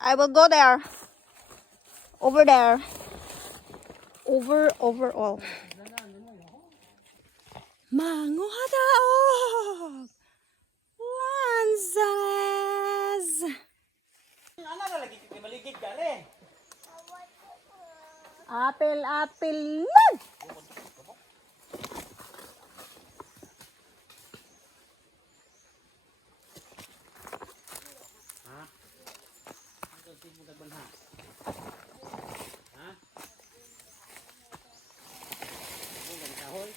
I will go there. Over there. Over all. Manguha taog. Lanzanes. Ana na lagi maligid ka rin. Apel, apel yan. Ha? Ito si mo tagbanha. Ha? Ano ang kahoy?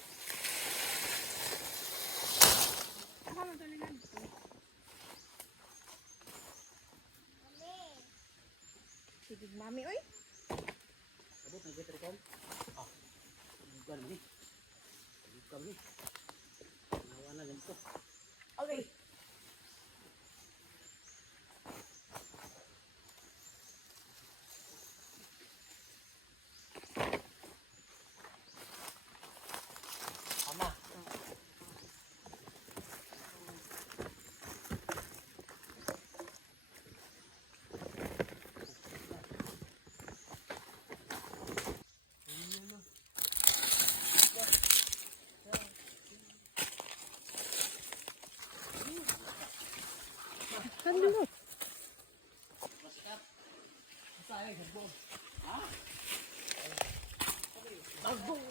Sige, mami, oy. Abot ng gitri ko. Ah. Bukan ni. Bukan ni. Nawa na ganito. Okay. Ama. Kandungot. Masakap. Masaya hagbong. Ha? Hagbong.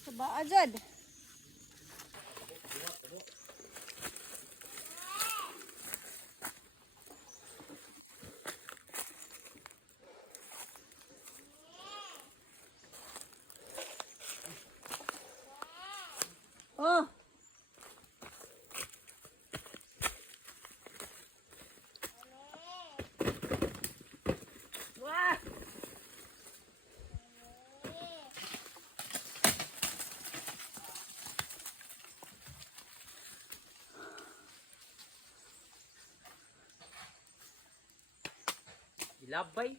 Sabaa dyan. Oh. Wah. Ilabay.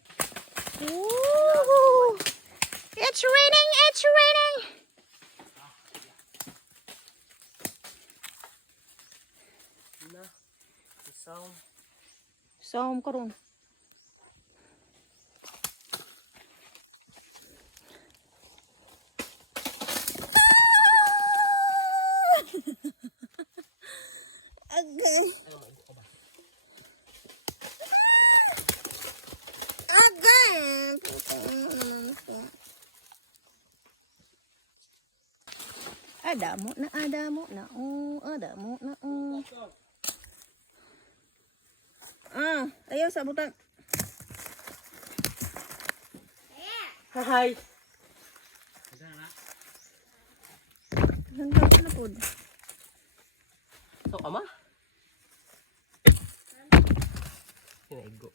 Ooh. It's raining, it's raining. Na. Isang. Saum karon. Agay. Agay. Adamo na, adamo na. Adamo na. Ayaw sa butang. Hi. Hanggang na po. So, ama? Sinaigo.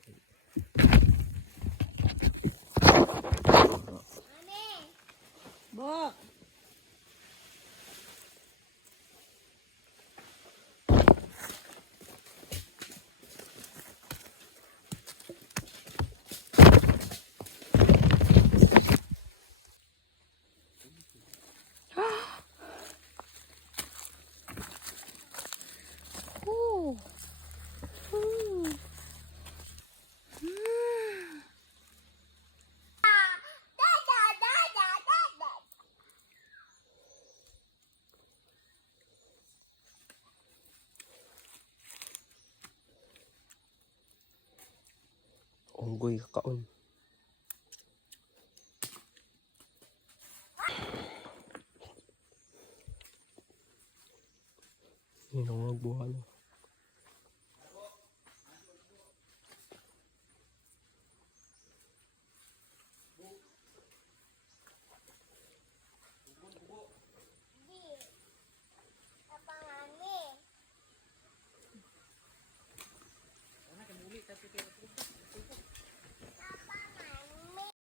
Bok. Unggoy kakaon. Ini nunggu buah.